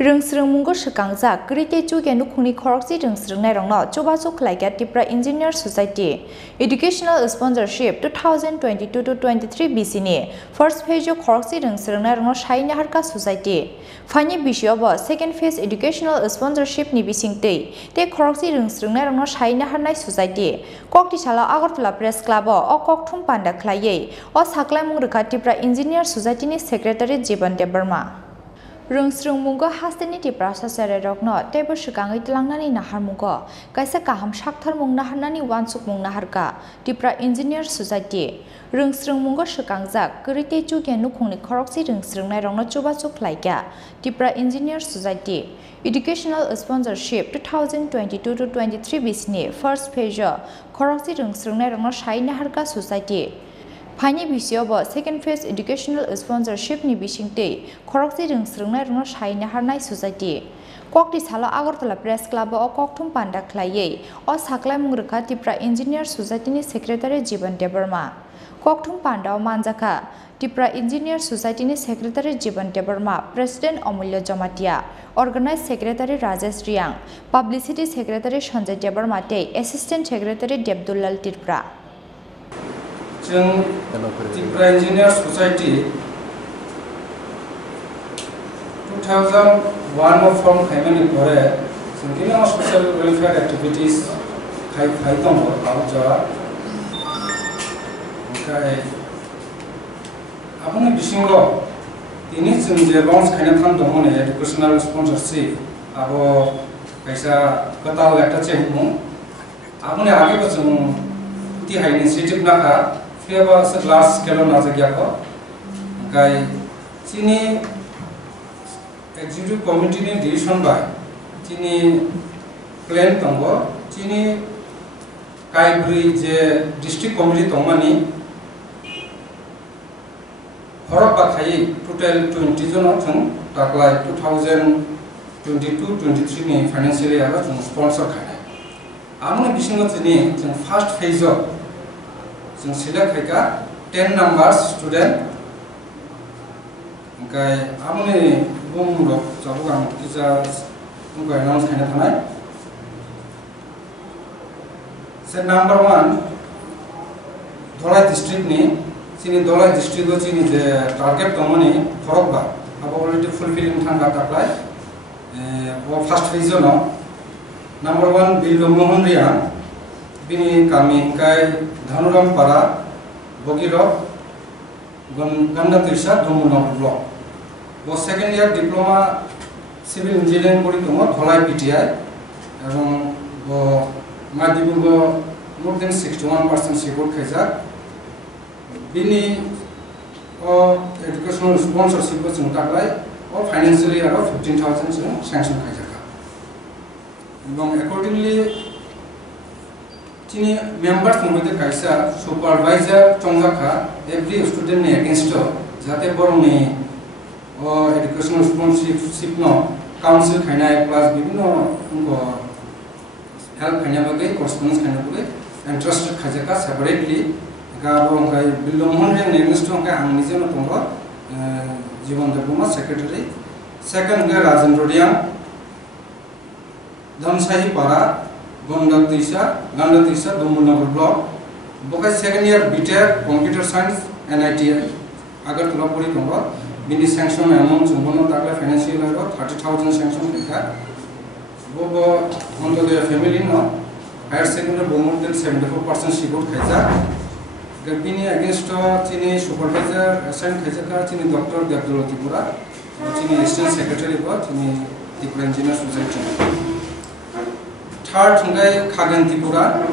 Rungsrungmungo Shikangza, Krite Chuge Nukuni Korksi Rungsrung Nerongno, Chobaso Klaiga Tipra Engineer Society, Educational Sponsorship 2022-23 BCNE, First Phase of Korksi Rungsrung Nerongno Shaina Harka Society, Fani Bishioba, Second Phase Educational Sponsorship Nibisingte, Te Korksi Rungsrung Nerongno Shaina Harnai Society, Kokti Shala Agartala Press Club, or Koktum Panda Klaye, or Saklamung Tipra Engineer Society ni Secretary Jiban Deberma. Rungsrungmungo hasteni tipra sasare rokno tebo shikangi tilangnani naharmungo kaisa kaham shakthar mung naharnani wansuk mung naharka tipra engineer society rungsrungmungo shikangjak krite chuge nukhungni khoroksi rungsrungnai rokno chubachuk khlaika tipra engineer society educational sponsorship 2022-23 BCNE first phase khoroksi rungsrungnai rokno shai naharka society Pani Bisiobo, second phase educational sponsorship ni Bishingte, Korokti Rungsrungnai Rungno Shaina Harnai Society. Kokti Sala Agartala Press Club or Koktum Panda Klaye, or Sakla Murka Tipra Engineer Society ni Secretary Jiban Deberma. Koktum Panda Manzaka, Tipra Engineer Society ni Secretary Jiban Deberma, President Omulya Jamatia, Organized Secretary Rajesh Riang, Publicity Secretary Sanjay Debermate, Assistant Secretary Debdullal Tipra. Tipra Engineer Society 2001 from Kaimani Kore, some social welfare activities, Haitom or Abuja. Okay. Upon Bishingo, the needs in the launch kind of domone educational sponsorship, Abo Kaisa Kata Latache, Abone Agibasum, the high initiative Naka. Flavor sa glass kelo na jagya ko kai chini executive committee ni decision by chini plan tongo chini kai bri je district committee tongmani horopa khai total 20 jon thung taklai 2022-23 ni financial year ga sponsor khai amune bisingo chini first phase of select 10 numbers student okay amune boom rock jabugang teachers ko announce kana thanai set number 1 Dholai district ni chini Dholai district go chini je target tomani forok ba abo already fulfilling thanga taklai o first phase no number 1 Bildo Mohan Riya bini kami kai Dhanuram Para Bogiro Ganda Tirsa Dhumunam block. Was second year diploma civil engineering kori tomo Dholai PTI এবং Madibungo more than 61% support khaisa bini educational sponsorship ko chungtaklai or financially around 15,000 sanction khaisa এবং accordingly chini members mujhe kaisa supervisor chongakha every student ne against jate boroni educational sponsorship no council khaina plus bibino unko help khaina bagai correspondence khaina bagai interested khajaka separately ga bo kai bilomon re against ka ang nije no tongo jiban debuma secretary second ga Rajendra Riang Dhamsahi Para Ganda Tisa, Dumunagar block. Bokai second year BTech, Computer Science, NITI. Agartala Puri Tonga, Bini sanction amount Zumbono Taka financial year 30,000 sanction Tika. Bobo onto the family no. Higher secondary more than 74% support Kaisa. Gabini against Chini supervisor, assigned Kaisaka, Chini Doctor Debdullal Tipura, Chini Assistant Secretary of Chini Tipra Engineer Society. Third Tungai Khagan Tipura,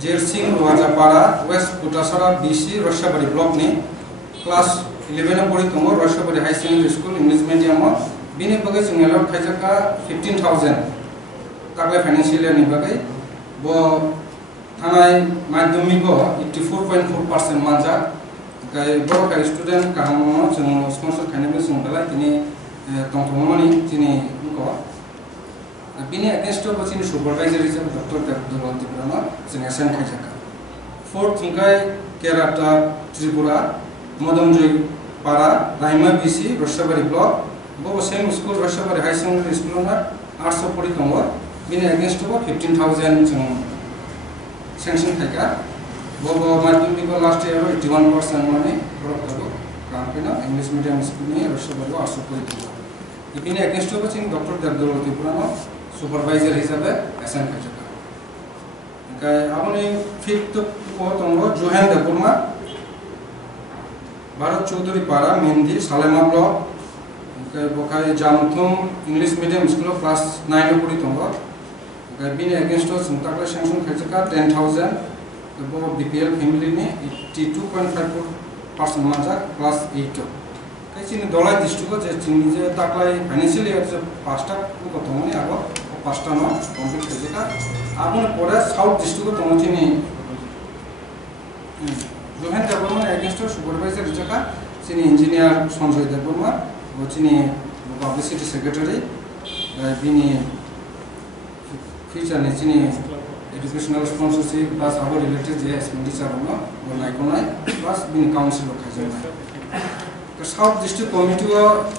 Jersing Rajapara, West Putasara, BC, Roshabari Block ni, class 11 Puri Tomo, Roshabari High Secondary School, English Medium, Bini Bagai Singalor Kajaka 15,000. Takla financial year ni bagai, Bo Tanai Madhumiko 84.4% manja, Kai Boro Kai student Kahamono, sponsor Kanabis Mundala, Tini Tontomoni, Tini Muko. Bini against to Bachini supervisor is Dr. Debdullal Tipura, Sinasan Kajaka. Fourth Tungai Kerata Tripura, Modamjoy Para, Raima BC, Roshabari Block, bo same school Rashapari High Secondary School na 800 pori tongo bini against to 15,000 jung sanction thaika bo madhyamik last year 81% mane product ko kampena English medium school ni Rashapari 800 pori tongo bini against to ching Dr. Dabdul Tripurano supervisor hisabe assign khaika kai apni fifth ko tongo Johan Dapurma Bharat Chaudhary Para Mendi Salema block kai bokai Jamthum English medium school class 9 pori tongo kai bini against us takla sanction khaika 10,000 bo BPL family ni 82.54% manja class 8 kai chini dolai district je chini je takla financially je pasta ko tongo ni abo pasta no complete khaika apun pore south district tongo chini Johan Development against supervisor jaka chini engineer Sanjay Development bo chini publicity secretary bini future ni chini educational sponsorship plus our related je expenditure no bonai konai plus bini council khaja to south district committee o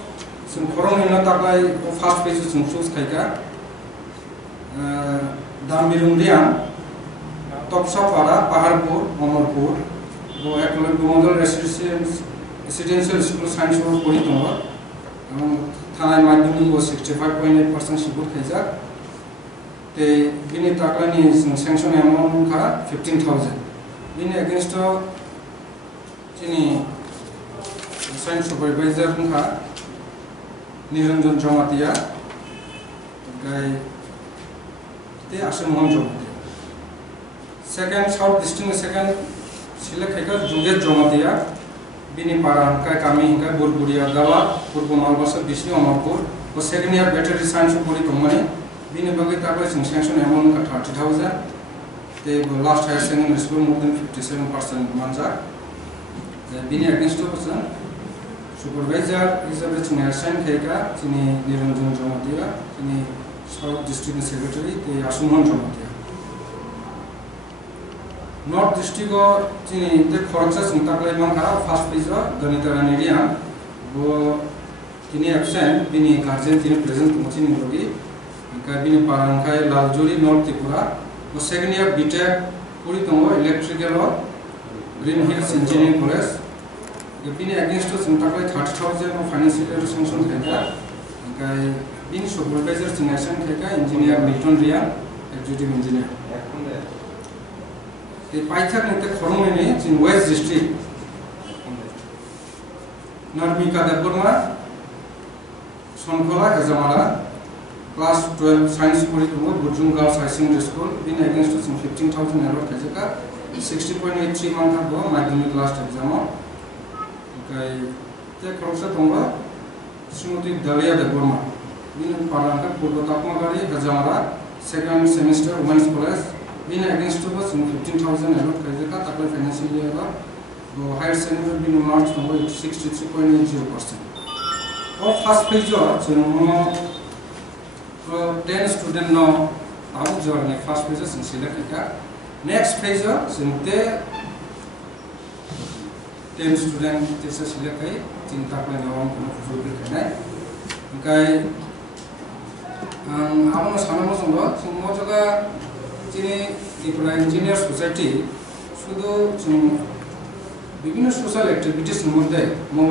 sun forum ina taklai first page sun choose khaika Damirundian Topsapara Paharpur Amarpur bo eklan model residential school science or pori tongo thanai madhyamik bo 65.8% support khaija te bini taklani sanction amount ka 15,000 bini against chini science supervisor ka Niranjan Jomatia gai te Asimon Jomatia second south district second select khaika Juget Jomatia bini para kai kami hinga Burburia Gawa Purbo Malbasa Bisnu Amarpur bo second year battery science pori tongmani bini bagi takla sanction amount ka 30,000 te last higher secondary school more than 57% manja bini against person supervisor is a chini assign khaika chini Niranjan Jomatia chini south district secretary te Asumon Jomatia North district chini te khorcha sintakla man khara first page Ganita Raneriya bo chini absent bini guardian chini present chini logi ka bini Parangkai Laljuri North Tripura bo second year BTech puri tongo electrical or Green Hills Engineering College bini against sintakla 30,000 of financial sanction khaika kai bini supervisor chini assign khaika engineer Milton Ria executive engineer the Python in the Koromene in West District. Narmika Deburma, Sonkola Kazamara, class 12 science curriculum, Bujung Girls High Secondary School, been against us in 15,000 euro Kazaka, 60.83 months ago, my last exam. Okay, the Krosa Tonga, Sumuti Dalia Deburma, been Paranga, Purbatapmagari, Kazamara, second semester women's college. Been against us in 15,000 euro Kazaka, Takla financial year, higher secondary been marked from 63.80%. Of first page, 10 students now out journey first page in Silaka. Next page, 10 students is a Silaka, in Takla Navam Fulbright. Okay, Amos Hanamos and what, Motoga. Chini Tripura Engineer Society শুধু বিভিন্ন social activities মধ্যে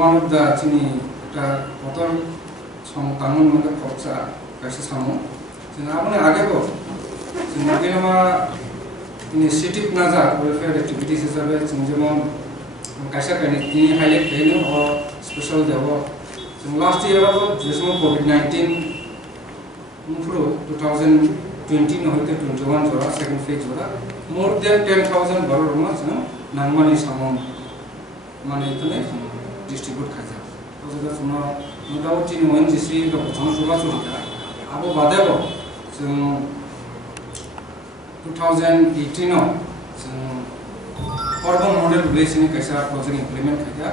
one of the chini এটা কত কানুন মধ্যে খরচা কাছে সামো চিনি আপনি আগে কো চিনি গেলমা ইনিশিয়েটিভ নাজা ওয়েলফেয়ার অ্যাক্টিভিটিস হিসাবে চিনি যেমন কাছে কানে তিনি হাইলাইট করেন ও স্পেশাল দেব লাস্ট ইয়ার অফ যেসময় কোভিড-19 2020 no hoite 21 jora second phase jora more than 10,000 baror ma chana nangmani samon mane itne distribute khaja to jada suno motamoti ONGC ko chon suba churika abo badebo 2018 no urban model village ni kaisa project implement khaja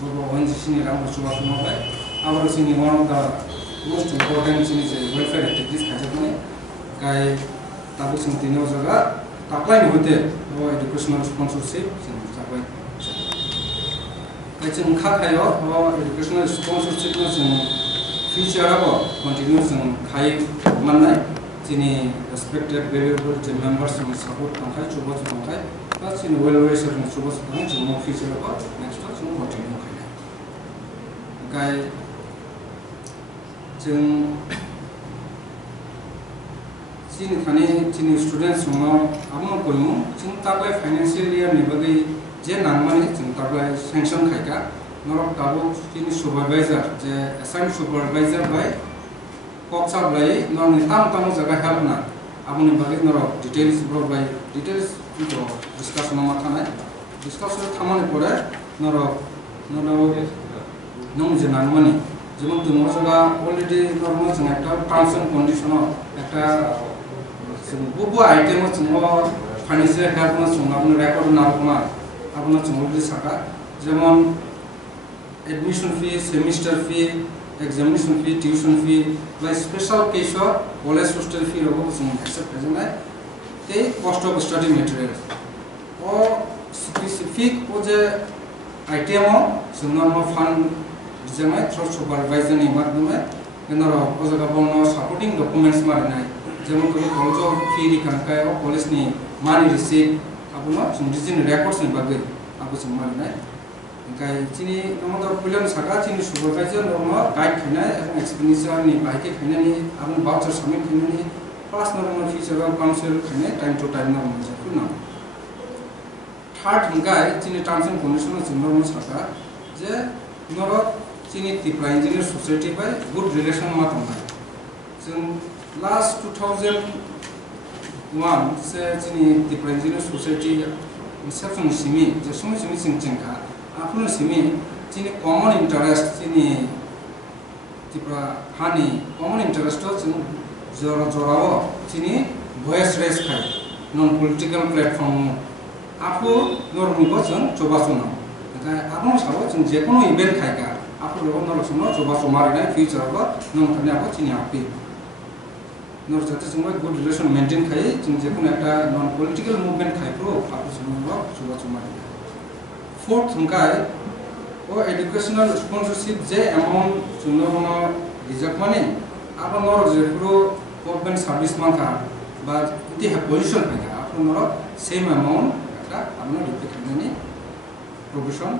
bo ONGC ni ram suba suno bai abo sini one of the most important chini welfare activities khaja ne kai tabu sing tino jaga taklai ni hote o educational sponsorship sing taklai kai ching kha khayo o educational sponsorship no sing फ्यूचराव continue जों खाय माननाय जोंनि respected variable जे members जों support थांखाय चुबा थांखाय बा जोंनि वेल विशर जों चुबा थांखाय जों फ्यूचराव नेक्स्ट जों कंटिन्यू खायनाय गाय जों जोंनि खानि जोंनि स्टूडेंट्स जों आबो कोइमु जों ताबलाय फाइनेंशियल ईयर नि बागै जे नांमाने जों ताबलाय सेंक्शन खायगा नरक ताबो जोंनि सुपारवाइजर जे असाइन सुपारवाइजर बाय कक्सा बाय नरनि ताम जगह हेल्प ना आबुनि बागै नरक डिटेल्स बाय डिटेल्स जो डिस्कशन मा थानाय डिस्कशन थामाने परे नरक नम जे नांमाने जेमन दङ जगा अलरेडी नर्माल जों একটা टार्म्स एंड कंडीशन একটা जों बबे आइटेम जों फाइनेंशियल हेल्प ना जों आपन रेकर्ड ना मा आपन जों अलरेडी साका जेमन admission fee semester fee examination fee tuition fee by special case college hostel fee रगो जों एक्सेप्ट खाजनाय ते कॉस्ट ऑफ स्टडी मटेरियल ओ स्पेसिफिक ओ जे आइटेम जों नर्माल फंड जमाय थ्रू सुपरवाइजर नि माध्यमे नरो ओजगा बनो सपोर्टिंग डॉक्यूमेंट्स मारनाय जेमन तो कॉलेज ऑफ फी रिकांकाय ओ कॉलेज नि मानि रिसीट आबुनो जों डिजिन रेकॉर्ड्स नि बागै आबु जों मारनाय गाय चिनि नमदर पुलन सागा चिनि सुपरवाइजर नरमा गाइड खायनाय एबं एक्सपेंडिचर नि बाहायके खायनायनि आबुन वाउचर सबमिट खायनायनि प्लस नरमा फ्यूचर काउंसिल खायनाय टाइम टू टाइम नरमा जाफुना थर्ड गाय चिनि टर्म्स एंड कंडीशन जों नरमा सागा जे नरो चिनि Tripura engineer society by good relation मा दंनाय जों लास्ट 2001 से चिनि त्रिपुरा इंजीनियर सोसाइटी रिसेप्शन सिमी जे समय सिमी सिंचेंखा आफुन सिमी चिनि कॉमन इंटरेस्ट चिनि त्रिपुरा हानि कॉमन इंटरेस्ट जों जराव चिनि वॉइस रेस खाय नॉन पॉलिटिकल प्लेटफॉर्म आफु नरमिबो जों जबासुना गाय आबुन साबो जों जेकोनो इवेंट खायगा आफु लोगो नरसुनो जबासु मारिनाय फ्यूचराव नोंथांनि आफु चिनि आपि नर जाते जों गुड रिलेशन मेंटेन खाय जों जेकोनो एकटा नॉन पॉलिटिकल मूवमेंट खायफ्रो आफु जों जबासु मारिनाय फोर्थ गाय ओ एजुकेशनल स्पॉन्सरशिप जे अमाउंट जोंनो रिजर्व माने आबो नर जेफ्रो गवर्नमेंट सर्विस मानका बा इति है पोजीशन खायगा आफु नर सेम अमाउंट एकटा आबनो रिपीट खायनायनि प्रोविजन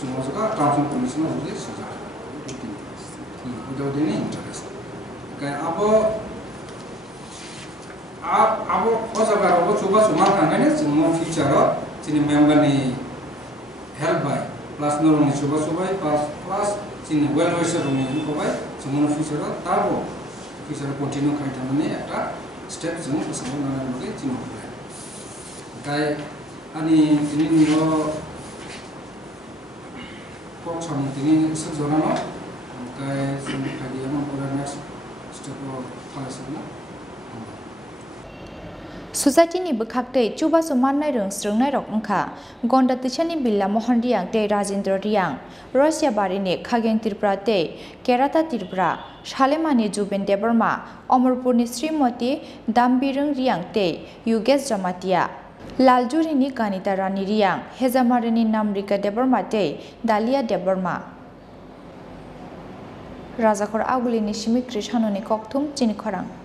जोंजोगा टर्म्स एंड कंडीशन जे सजा विदाउट एनी इंटरेस्ट गाय आबो अजगारावबो चुबा सुमा थांनायनि जों फ्यूचर जोंनि मेम्बारनि हेल्प बाय प्लस नरनि चुबा सुबाय प्लस जोंनि वेल विशर नि होबाय जों फ्यूचर ताबो फ्यूचर कंटिन्यू खायथानानै एकटा स्टेप जों फोसाबनो नाजानानै जों होबाय गाय आनि दिनैनि प्रचारनि दिनै सब जनानो गाय जों खायदिया मन नेक्स्ट स्टेप खालामनो Society ni bkhakte chuba sumanai rung strungnai rok angkha gonda tichani billa mohan riang te Rajendra riang Russia bari ni khageng Tripura te Kerata Tripura Shalemani Juben Debarma Amarpur ni Srimati Dambirung riang te Yugesh Jamatia Laljuri ni Kanita Rani riang Hezamare ni Namrika Debarma te Dalia Debarma Rajakhor Aguli ni Shimik Krishano ni Kokthum Chini Khorang